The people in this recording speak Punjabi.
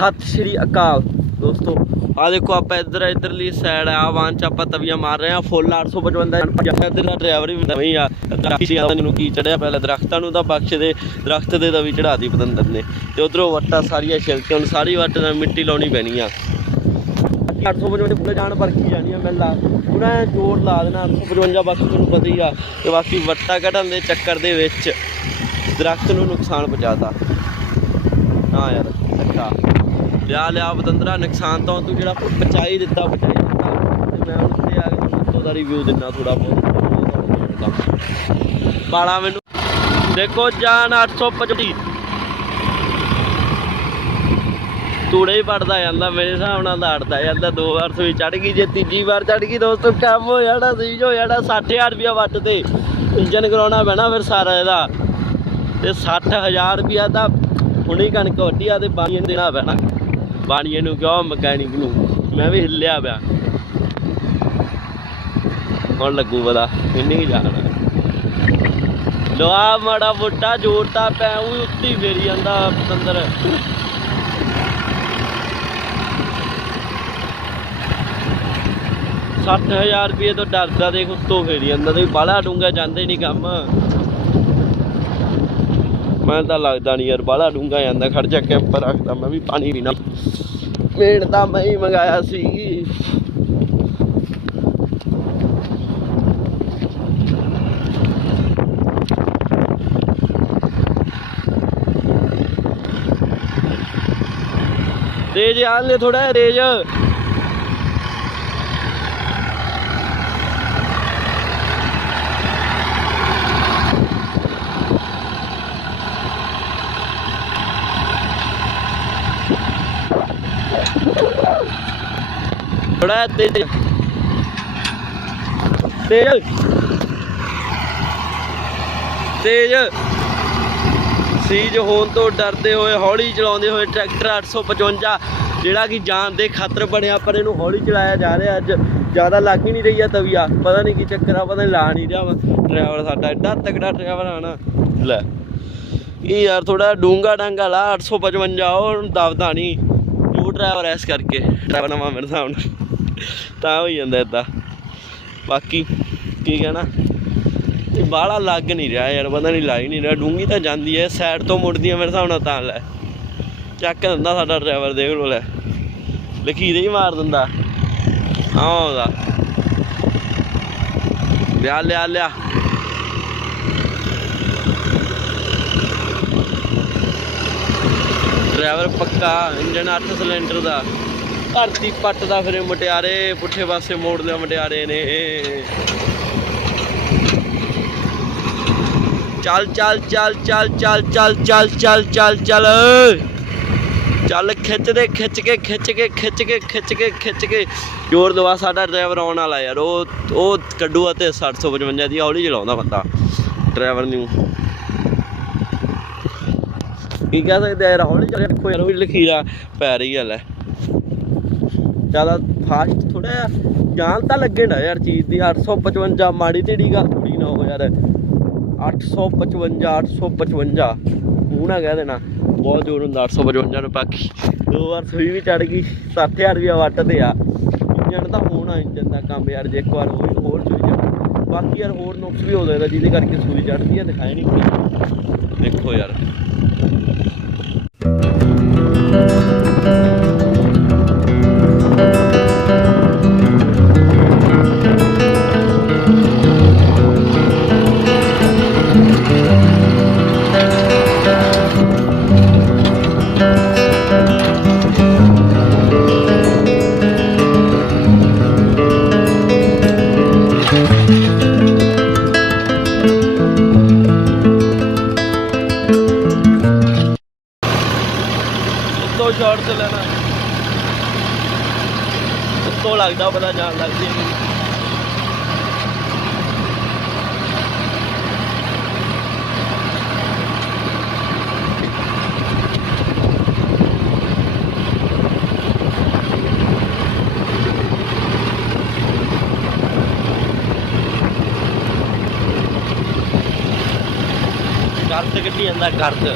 ਸਤਿ ਸ਼੍ਰੀ ਅਕਾਲ ਦੋਸਤੋ। ਆ ਦੇਖੋ, ਆਪਾਂ ਇੱਧਰ ਇੱਧਰਲੀ ਸਾਈਡ ਆ ਵਾਹਨ ਚ ਆਪਾਂ ਤਵੀਆਂ ਮਾਰ ਰਹੇ ਆ ਫੁੱਲ 855 ਇੱਧਰ ਦਾ ਡਰਾਈਵਰ ਵੀ ਨਹੀਂ ਆ, ਦਰਖਤ ਨੂੰ ਕੀ ਚੜਿਆ ਪਹਿਲਾਂ, ਦਰਖਤਾਂ ਨੂੰ ਤਾਂ ਬਖਸ਼ ਦੇ, ਦਰਖਤ ਦੇ ਤਵੀ ਚੜਾਤੀ ਪਤੰਦਰ ਨੇ। ਤੇ ਉਧਰੋਂ ਵੱਟਾਂ ਸਾਰੀਆਂ ਛਿਲਕੇ ਹੁਣ ਸਾਰੀ ਵੱਟ ਨਾਲ ਮਿੱਟੀ ਲਾਉਣੀ ਪੈਣੀ ਆ। 855 ਪੂਰੇ ਜਾਣ ਪਰ ਕੀ ਜਾਣੀ ਆ ਮੈਲਾ ਪੂਰਾ ਜ਼ੋਰ ਲਾ ਦੇਣਾ 855 ਬਾਕੀ ਤੁਹਾਨੂੰ ਪਤਾ ਹੀ ਆ। ਤੇ ਬਾਕੀ ਵੱਟਾ ਕੱਢਣ ਦੇ ਚੱਕਰ ਦੇ ਵਿੱਚ ਦਰਖਤ ਨੂੰ ਨੁਕਸਾਨ ਪਹੁੰਚਾਤਾ। ਹਾਂ ਯਾਰ, ਅੱਛਾ। ਲਿਆ ਲਿਆ ਬਤੰਦਰਾ ਨੁਕਸਾਨ ਤਾਂ ਤੂੰ ਜਿਹੜਾ ਬਚਾਈ ਦਿੱਤਾ ਬਚਾਈ ਦਿੱਤਾ। ਤੇ ਮੈਂ ਉੱਤੇ ਆ ਕੇ ਉੱਤੋਂ ਦਾ ਰਿਵਿਊ ਦਿੰਦਾ ਥੋੜਾ ਬਹੁਤ। ਬਾਲਾ ਮੈਨੂੰ ਦੇਖੋ ਜਾਨ 825 ਤੂੜੇ ਹੀ ਪੜਦਾ ਜਾਂਦਾ, ਮੇਰੇ ਹਿਸਾਬ ਨਾਲ ਤਾਂ ਅੜਦਾ ਜਾਂਦਾ। ਦੋ ਵਾਰ ਸੂਈ ਚੜ ਗਈ, ਜੇ ਤੀਜੀ ਵਾਰ ਚੜ ਗਈ ਦੋਸਤੋ, ਕੰਮ ਹੋ ਜਾਣਾ ਸੀ ਹੋ ਜਾਣਾ। 60000 ਰੁਪਇਆ ਵੱਟ ਤੇ ਇੰਜਨ ਕਰਾਉਣਾ ਪੈਣਾ ਫਿਰ ਸਾਰਾ ਇਹਦਾ। ਤੇ 60000 ਰੁਪਇਆ ਤਾਂ ਹੁਣੀ ਕਣਕ ਵੱਢੀ ਆ ਤੇ ਬਾਈ ਨੂੰ ਦੇਣਾ ਪੈਣਾ। ਬਾਣੀਏ ਨੂੰ ਕਿਉਂ ਮਕੈਨਿਕ ਨੂੰ? ਮੈਂ ਵੀ ਹਿੱਲਿਆ ਪਿਆ। ਹੁਣ ਲੱਗੂ ਪਤਾ ਕਿੰਨੀ ਕੁ ਜਾਣਾ। ਲੋਆ ਮਾੜਾ ਮੋਟਾ ਜ਼ੋਰ ਪੈ, ਉਹ ਉੱਤੀ ਫੇਰੀ ਜਾਂਦਾ ਪਤੰਦਰ। ਸੱਠ ਹਜ਼ਾਰ ਰੁਪਏ ਤੋਂ ਡਰਦਾ ਦੇਖ, ਉੱਤੋਂ ਫੇਰੀ ਜਾਂਦਾ। ਤੇ ਬਾਲਾ ਡੂੰਗਾ ਜਾਂਦੇ ਨਹੀਂ ਕੰਮ। ਮੈਂ ਤਾਂ ਲੱਗਦਾ ਨਹੀਂ ਯਾਰ, ਬਾਹਲਾ ਡੂੰਗਾ ਜਾਂਦਾ, ਖੜ ਜਾ ਕੈਂਪ ਰੱਖਦਾ, ਮੈਂ ਵੀ ਪਾਣੀ ਪੀਣਾ। ਮੇੜ ਤਾਂ ਮੈਂ ਹੀ ਮੰਗਾਇਆ ਸੀ। ਤੇਜ ਆਣ ਲੈ ਥੋੜਾ ਰੇਜ ਥੋੜਾ ਤੇਜ ਤੇਜ ਤੇਜ। ਸੀਜ ਹੋਣ ਤੋਂ ਡਰਦੇ ਹੋਏ, ਹੌਲੀ ਚਲਾਉਂਦੇ ਹੋਏ ਟਰੈਕਟਰ 855 ਜਿਹੜਾ ਕਿ ਜਾਨ ਦੇ ਖਤਰ ਬਣਿਆ, ਪਰ ਇਹਨੂੰ ਹੌਲੀ ਚਲਾਇਆ ਜਾ ਰਿਹਾ। ਅੱਜ ਜ਼ਿਆਦਾ ਲੱਗ ਹੀ ਨਹੀਂ ਰਹੀ ਆ ਤਵੀਆ। ਪਤਾ ਨਹੀਂ ਕੀ ਚੱਕਰ ਆ, ਪਤਾ ਨਹੀਂ ਲਾ ਨਹੀਂ ਰਿਹਾ ਡਰਾਈਵਰ ਸਾਡਾ ਐਡਾ ਤਕੜਾ ਡਰਾਈਵਰ ਆ ਨਾ। ਲੈ। ਇਹ ਯਾਰ ਥੋੜਾ ਡੂੰਗਾ ਡਾਂਗਾ ਲਾ 855 ਉਹ ਦਬਦਾ ਨਹੀਂ। ਨਿਊ ਡਰਾਈਵਰ ਐਸ ਕਰਕੇ ਡਰਾਈਵਰ ਨਵਾਂ ਮੇਰੇ ਸਾਹਮਣੇ। ਤਾਂ ਹੋਈ ਜਾਂਦਾ ਇਦਾਂ ਬਾਕੀ ਕੀ ਕਹਿਣਾ? ਤੇ ਬਾਹਲਾ ਲੱਗ ਨਹੀਂ ਰਿਹਾ ਯਾਰ, ਪਤਾ ਨਹੀਂ ਲੱਗ ਨਹੀਂ ਰਿਹਾ। ਡੂੰਗੀ ਤਾਂ ਜਾਂਦੀ ਐ ਸਾਈਡ ਤੋਂ ਮੁੜਦੀ ਐ ਮੇਰੇ ਹਿਸਾਬ ਨਾਲ ਤਾਂ ਲੈ। ਚੱਕ ਦਿੰਦਾ ਸਾਡਾ ਡਰਾਈਵਰ ਦੇਖ ਲੋ ਲੈ। ਲਖੀਰੇ ਹੀ ਮਾਰ ਦਿੰਦਾ। ਆਉਂਦਾ ਲਿਆ ਲਿਆ ਲਿਆ। ਡਰਾਈਵਰ ਪੱਕਾ ਇੰਜਨ 8 ਸਿਲੰਡਰ ਦਾ ਧਰਤੀ ਪੱਟ ਦਾ ਫਿਰ ਇਹ ਮਟਿਆਰੇ ਪੁੱਠੇ ਪਾਸੇ ਮੋੜ ਲਿਆ ਮਟਿਆਰੇ ਨੇ ਚੱਲ ਚੱਲ ਚੱਲ ਚੱਲ ਚੱਲ ਚੱਲ ਚੱਲ ਚੱਲ ਚੱਲ ਚੱਲ ਚੱਲ ਖਿੱਚ ਦੇ ਖਿੱਚ ਕੇ ਖਿੱਚ ਕੇ ਖਿੱਚ ਕੇ ਖਿੱਚ ਕੇ ਖਿੱਚ ਕੇ ਜ਼ੋਰ ਦਵਾ ਸਾਡਾ ਡਰਾਈਵਰ ਆਉਣ ਵਾਲਾ ਯਾਰ ਉਹ ਉਹ ਕੱਢੂ ਅਤੇ 655 ਦੀ ਹੌਲੀ ਚਲਾਉਂਦਾ ਬੰਦਾ ਡਰਾਈਵਰ ਨੂੰ ਕੀ ਕਹਿ ਸਕਦੇ ਆ ਹੌਲੀ ਚੱਲ ਦੇਖੋ ਯਾਰ, ਉਹ ਲਖੀਰਾ ਪੈ ਰਹੀ ਆ, ਲੈ। ਜ਼ਿਆਦਾ ਫਾਸਟ ਥੋੜਾ ਜਿਹਾ ਜਾਨ ਤਾਂ ਲੱਗੇ ਨਾ ਯਾਰ ਚੀਜ਼ ਦੀ 855 ਮਾੜੀ ਢੀੜੀ ਗੱਲ ਥੋੜੀ ਨਾ ਹੋ ਯਾਰ। 855 855 ਮੂੰਹ ਨਾ ਕਹਿ ਦੇਣਾ, ਬਹੁਤ ਜ਼ੋਰ ਹੁੰਦਾ 855 ਨੂੰ ਬਾਕੀ ਦੋ ਵਾਰ ਸੂਈ ਵੀ ਚੜ ਗਈ 7000 ਰੁਪਇਆ ਵੱਟਦੇ ਆ। ਇੰਜਣ ਤਾਂ ਹੋਣਾ ਇੰਜਣ ਦਾ ਕੰਮ ਯਾਰ, ਜੇ ਇੱਕ ਵਾਰ ਹੋਈ ਹੋਰ ਸੂਈ ਚੜ ਬਾਕੀ ਯਾਰ ਹੋਰ ਨੁਕਸ ਵੀ ਹੋ ਸਕਦਾ, ਜਿਹਦੇ ਕਰਕੇ ਸੂਈ ਚੜਦੀ ਆ, ਦਿਖਾਈ ਨਹੀਂ ਕੋਈ। ਦੇਖੋ ਯਾਰ। Thank you. ਤੇ ਲੈਣਾ ਉੱਤੋਂ ਲੱਗਦਾ ਪਤਾ ਜਾਣ ਲੱਗਦੀ ਹੈ ਮੇਰੀ। ਗਰਦ ਕੱਢੀ ਜਾਂਦਾ ਗਰਦ